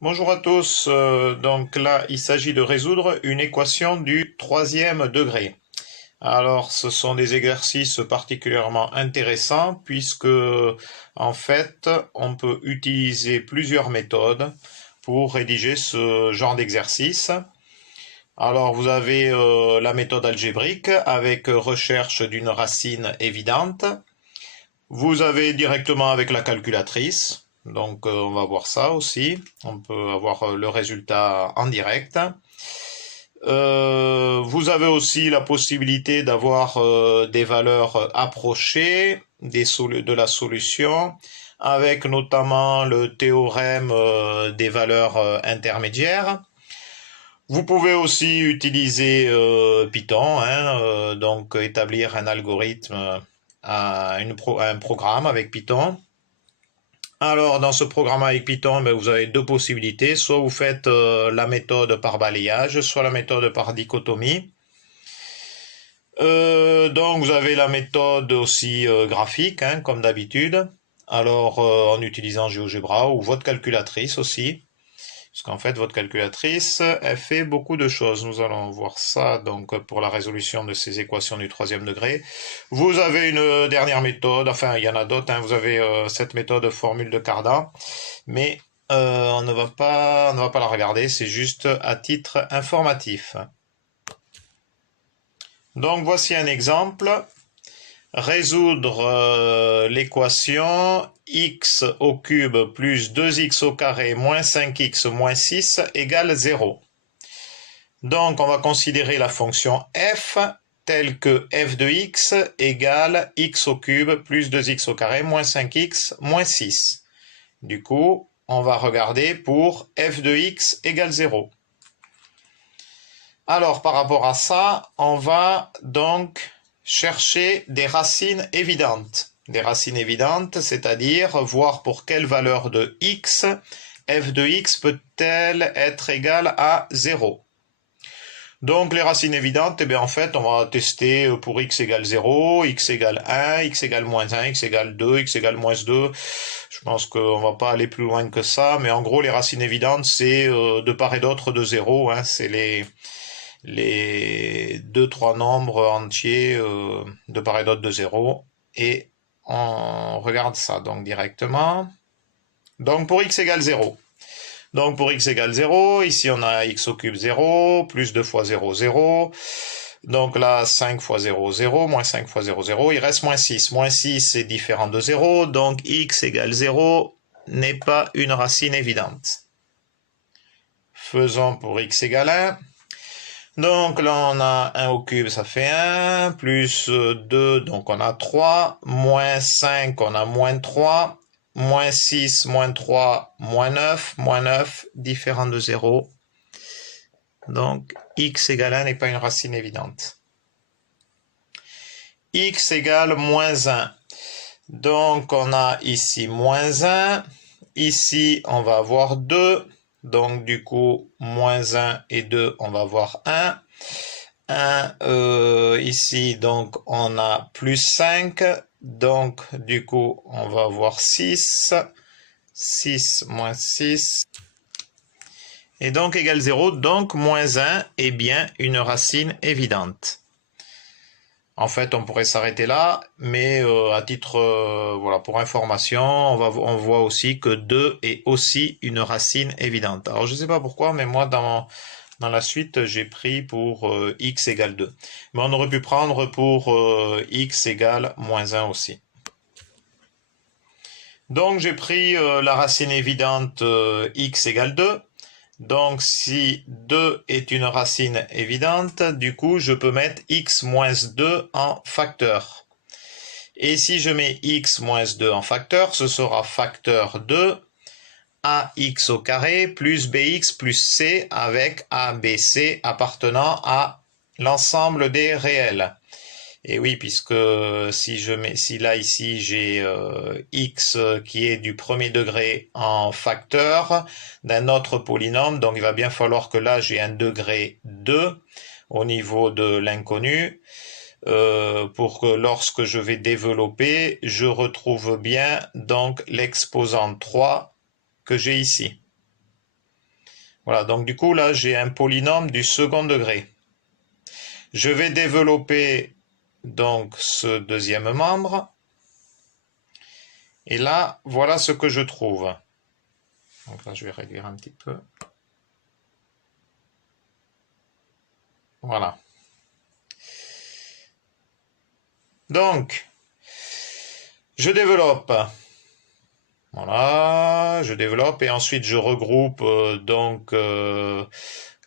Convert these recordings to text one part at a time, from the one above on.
Bonjour à tous. Donc là, il s'agit de résoudre une équation du troisième degré. Alors, ce sont des exercices particulièrement intéressants puisque, en fait, on peut utiliser plusieurs méthodes pour rédiger ce genre d'exercice. Alors, vous avez la méthode algébrique avec recherche d'une racine évidente. Vous avez directement avec la calculatrice. Donc on va voir ça aussi. On peut avoir le résultat en direct. Vous avez aussi la possibilité d'avoir des valeurs approchées de la solution, avec notamment le théorème des valeurs intermédiaires. Vous pouvez aussi utiliser Python, donc établir un algorithme à un programme avec Python. Alors, dans ce programme avec Python, vous avez deux possibilités. Soit vous faites la méthode par balayage, soit la méthode par dichotomie. Donc, vous avez la méthode aussi graphique, comme d'habitude. Alors, en utilisant GeoGebra ou votre calculatrice aussi. Parce qu'en fait, votre calculatrice, elle fait beaucoup de choses. Nous allons voir ça donc pour la résolution de ces équations du troisième degré. Vous avez une dernière méthode, enfin il y en a d'autres, vous avez cette méthode formule de Cardan, mais on ne va pas la regarder, c'est juste à titre informatif. Donc voici un exemple. Résoudre l'équation x au cube plus 2x au carré moins 5x moins 6 égale 0. Donc on va considérer la fonction f telle que f de x égale x au cube plus 2x au carré moins 5x moins 6. Du coup, on va regarder pour f de x égale 0. Alors par rapport à ça, on va donc chercher des racines évidentes. Des racines évidentes, c'est-à-dire voir pour quelle valeur de x, f de x peut-elle être égale à 0. Donc les racines évidentes, en fait, on va tester pour x égale 0, x égale 1, x égale moins 1, x égale 2, x égale moins 2. Je pense qu'on va pas aller plus loin que ça, mais en gros, les racines évidentes, c'est de part et d'autre de 0. C'est les deux, trois nombres entiers de part et d'autre de 0. Et on regarde ça donc directement. Donc pour x égale 0. Donc pour x égale 0, ici on a x au cube 0, plus 2 fois 0, 0. Donc là, 5 fois 0, 0, moins 5 fois 0, 0. Il reste moins 6. Moins 6 est différent de 0, donc x égale 0 n'est pas une racine évidente. Faisons pour x égale 1. Donc là, on a 1 au cube, ça fait 1, plus 2, donc on a 3, moins 5, on a moins 3, moins 6, moins 3, moins 9, différent de 0. Donc, x égale 1 n'est pas une racine évidente. X égale moins 1. Donc, on a ici moins 1. Ici, on va avoir 2. Donc, du coup, moins 1 et 2, on va avoir 1. Ici, donc, on a plus 5. Donc, du coup, on va avoir 6. 6 moins 6. Et donc, égale 0. Donc, moins 1 est bien une racine évidente. En fait, on pourrait s'arrêter là, mais à titre, voilà, pour information, on voit aussi que 2 est aussi une racine évidente. Alors, je ne sais pas pourquoi, mais moi, dans la suite, j'ai pris pour x égale 2. Mais on aurait pu prendre pour x égale moins 1 aussi. Donc, j'ai pris la racine évidente x égale 2. Donc, si 2 est une racine évidente, du coup, je peux mettre x moins 2 en facteur. Et si je mets x moins 2 en facteur, ce sera facteur de ax au carré plus bx plus c avec abc appartenant à l'ensemble des réels. Et oui, puisque si là ici j'ai x qui est du premier degré en facteur d'un autre polynôme, donc il va bien falloir que là j'ai un degré 2 au niveau de l'inconnu pour que lorsque je vais développer, je retrouve bien donc l'exposant 3 que j'ai ici. Voilà, donc du coup là j'ai un polynôme du second degré. Je vais développer donc ce deuxième membre. Et là, voilà ce que je trouve. Donc là, je vais réduire un petit peu. Voilà. Donc, je développe. Voilà, je développe et ensuite je regroupe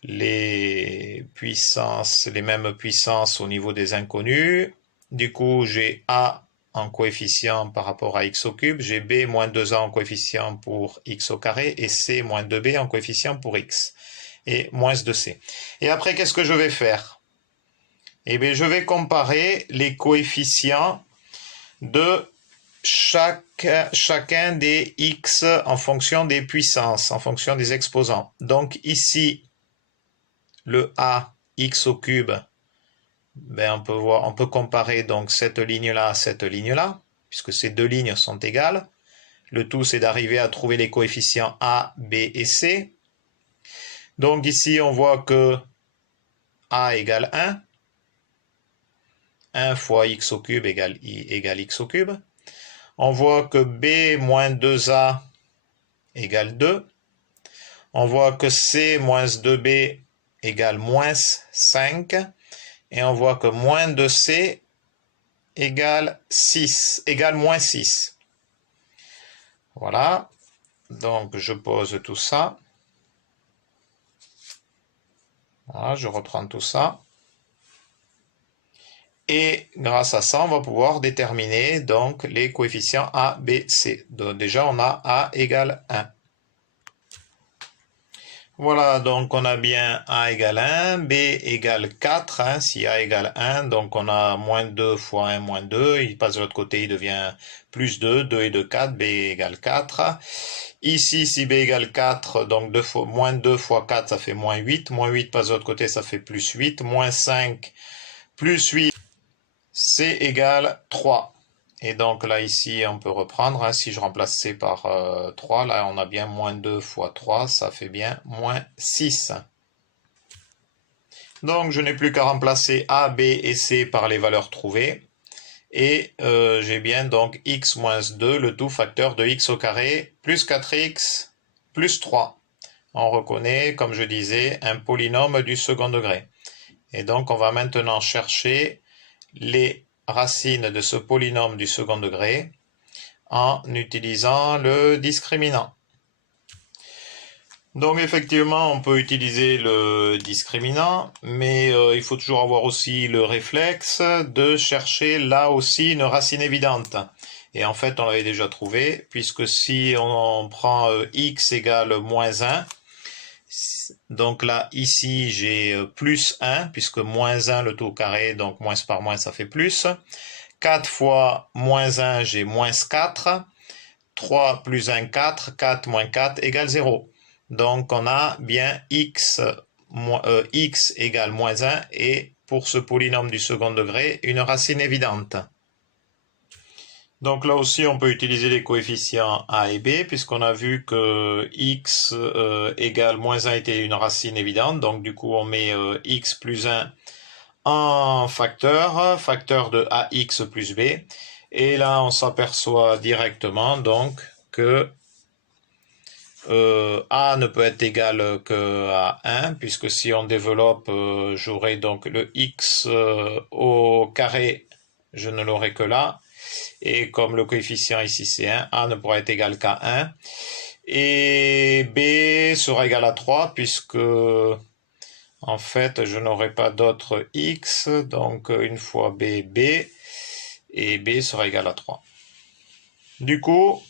les puissances, les mêmes puissances au niveau des inconnus. Du coup, j'ai A en coefficient par rapport à x au cube, j'ai b moins 2a en coefficient pour x au carré et c moins 2b en coefficient pour x et moins 2c. Et après, qu'est-ce que je vais faire? Eh bien, je vais comparer les coefficients de chacun des x en fonction des puissances, en fonction des exposants. Donc ici, le a x au cube, ben on peut comparer donc cette ligne-là à cette ligne-là, puisque ces deux lignes sont égales. Le tout, c'est d'arriver à trouver les coefficients a, b et c. Donc ici, on voit que a égale 1. 1 fois x au cube égale x au cube. On voit que b moins 2a égale 2. On voit que c moins 2b égale moins 5. Et on voit que moins 2c égale moins 6. Voilà. Donc je pose tout ça. Voilà, je reprends tout ça. Et grâce à ça, on va pouvoir déterminer donc les coefficients A, B, C. Donc déjà, on a A égale 1. Voilà, donc on a bien A égale 1, B égale 4, hein, si A égale 1, donc on a moins 2 fois 1, moins 2, il passe de l'autre côté, il devient plus 2, 2 et 2, 4, B égale 4. Ici, si B égale 4, donc moins 2 fois 4, ça fait moins 8, moins 8 passe de l'autre côté, ça fait plus 8, moins 5, plus 8, C égale 3. Et donc là, ici, on peut reprendre. Hein, si je remplace C par 3, là, on a bien moins 2 fois 3, ça fait bien moins 6. Donc, je n'ai plus qu'à remplacer A, B et C par les valeurs trouvées. Et j'ai bien donc x moins 2, le tout facteur de x au carré, plus 4x, plus 3. On reconnaît, comme je disais, un polynôme du second degré. Et donc, on va maintenant chercher les racines de ce polynôme du second degré en utilisant le discriminant. Donc effectivement, on peut utiliser le discriminant, mais il faut toujours avoir aussi le réflexe de chercher là aussi une racine évidente. Et en fait, on l'avait déjà trouvé, puisque si on prend x égale moins 1, donc là, ici, j'ai plus 1, puisque moins 1, le tout au carré, donc moins par moins, ça fait plus. 4 fois moins 1, j'ai moins 4. 3 plus 1, 4. 4 moins 4 égale 0. Donc, on a bien x égale moins 1 et pour ce polynôme du second degré, une racine évidente. Donc là aussi, on peut utiliser les coefficients a et b, puisqu'on a vu que x égale moins 1 était une racine évidente. Donc du coup, on met x plus 1 en facteur de ax plus b. Et là, on s'aperçoit directement donc que a ne peut être égal que à 1, puisque si on développe, j'aurai donc le x au carré, je ne l'aurai que là. Et comme le coefficient ici c'est 1, a ne pourra être égal qu'à 1. Et b sera égal à 3, puisque en fait je n'aurai pas d'autre x, donc une fois b, b, et b sera égal à 3. Du coup,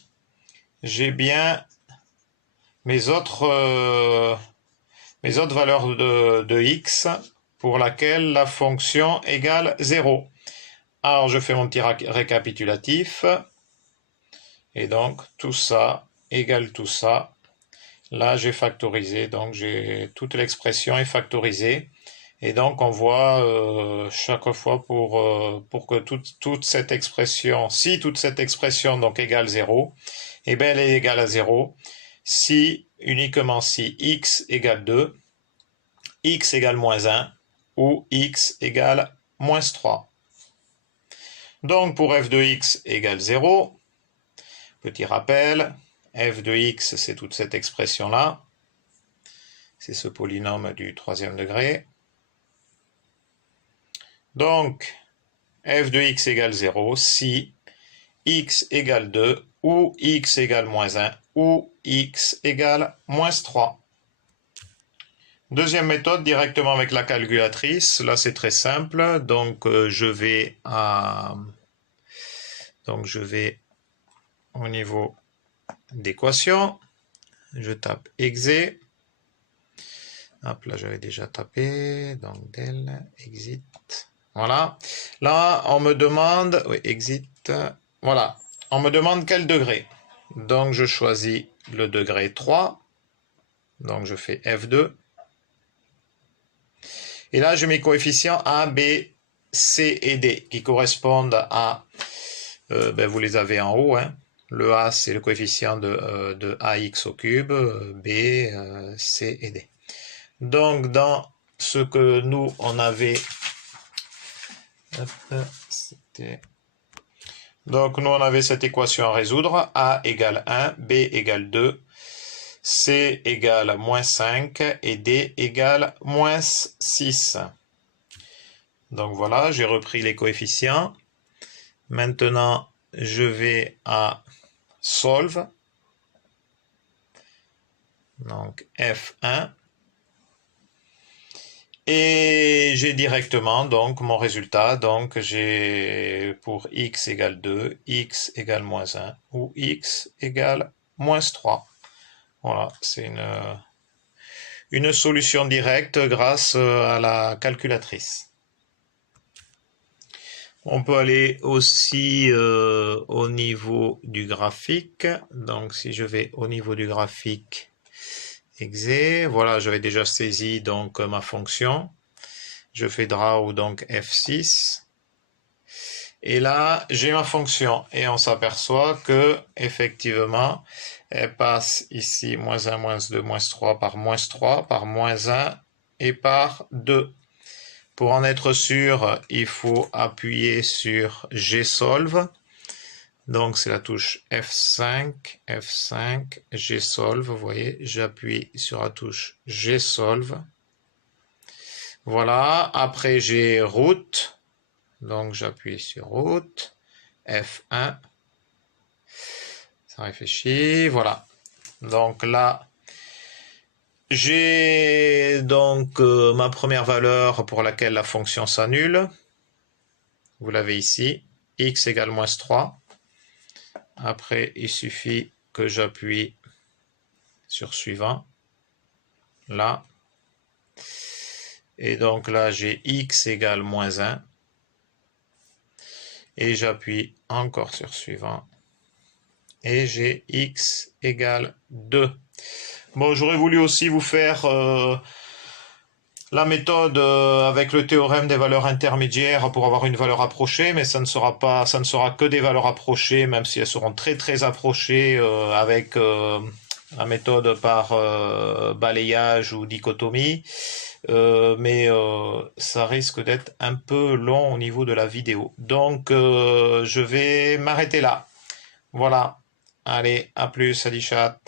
j'ai bien mes autres valeurs de x pour laquelle la fonction égale 0. Alors je fais mon petit récapitulatif. Et donc tout ça égale tout ça. Là j'ai factorisé, donc toute l'expression est factorisée. Et donc on voit chaque fois pour que toute cette expression, si toute cette expression donc égale 0, et bien elle est égale à 0 si uniquement si x égale 2, x égale moins 1 ou x égale moins 3. Donc pour f de x égale 0, petit rappel, f de x c'est toute cette expression-là, c'est ce polynôme du troisième degré. Donc f de x égale 0 si x égale 2 ou x égale moins 1 ou x égale moins 3. Deuxième méthode, directement avec la calculatrice. Là, c'est très simple. Donc, je vais au niveau d'équation. Je tape exe. Hop, là, j'avais déjà tapé. Donc, del, exit. Voilà. Là, on me demande... Oui, exit. Voilà. On me demande quel degré. Donc, je choisis le degré 3. Donc, je fais F2. Et là, j'ai mes coefficients A, B, C et D qui correspondent à... vous les avez en haut. Hein. Le A, c'est le coefficient de AX au cube. B, C et D. Donc, dans ce que nous, on avait... Donc, nous, on avait cette équation à résoudre. A égale 1, B égale 2, C égale moins 5 et D égale moins 6. Donc voilà, j'ai repris les coefficients. Maintenant, je vais à Solve. Donc F1. Et j'ai directement donc mon résultat. Donc j'ai pour x égale 2, x égale moins 1 ou x égale moins 3. Voilà, c'est une solution directe grâce à la calculatrice. On peut aller aussi au niveau du graphique. Donc si je vais au niveau du graphique, exe, voilà, j'avais déjà saisi donc ma fonction. Je fais draw donc F6. Et là, j'ai ma fonction et on s'aperçoit que effectivement, elle passe ici moins 1, moins 2, moins 3 par moins 3, par moins 1 et par 2. Pour en être sûr, il faut appuyer sur Gsolve. Donc c'est la touche F5, F5, Gsolve. Vous voyez, j'appuie sur la touche Gsolve. Voilà, après j'ai route. Donc j'appuie sur route, F1, ça réfléchit, voilà. Donc là, j'ai donc ma première valeur pour laquelle la fonction s'annule. Vous l'avez ici, x égale moins 3. Après, il suffit que j'appuie sur suivant, là. Et donc là, j'ai x égale moins 1. Et j'appuie encore sur suivant. Et j'ai x égale 2. Bon, j'aurais voulu aussi vous faire la méthode avec le théorème des valeurs intermédiaires pour avoir une valeur approchée, mais ça ne sera que des valeurs approchées, même si elles seront très très approchées avec la méthode par balayage ou dichotomie. Mais ça risque d'être un peu long au niveau de la vidéo. Donc, je vais m'arrêter là. Voilà. Allez, à plus, salut chat.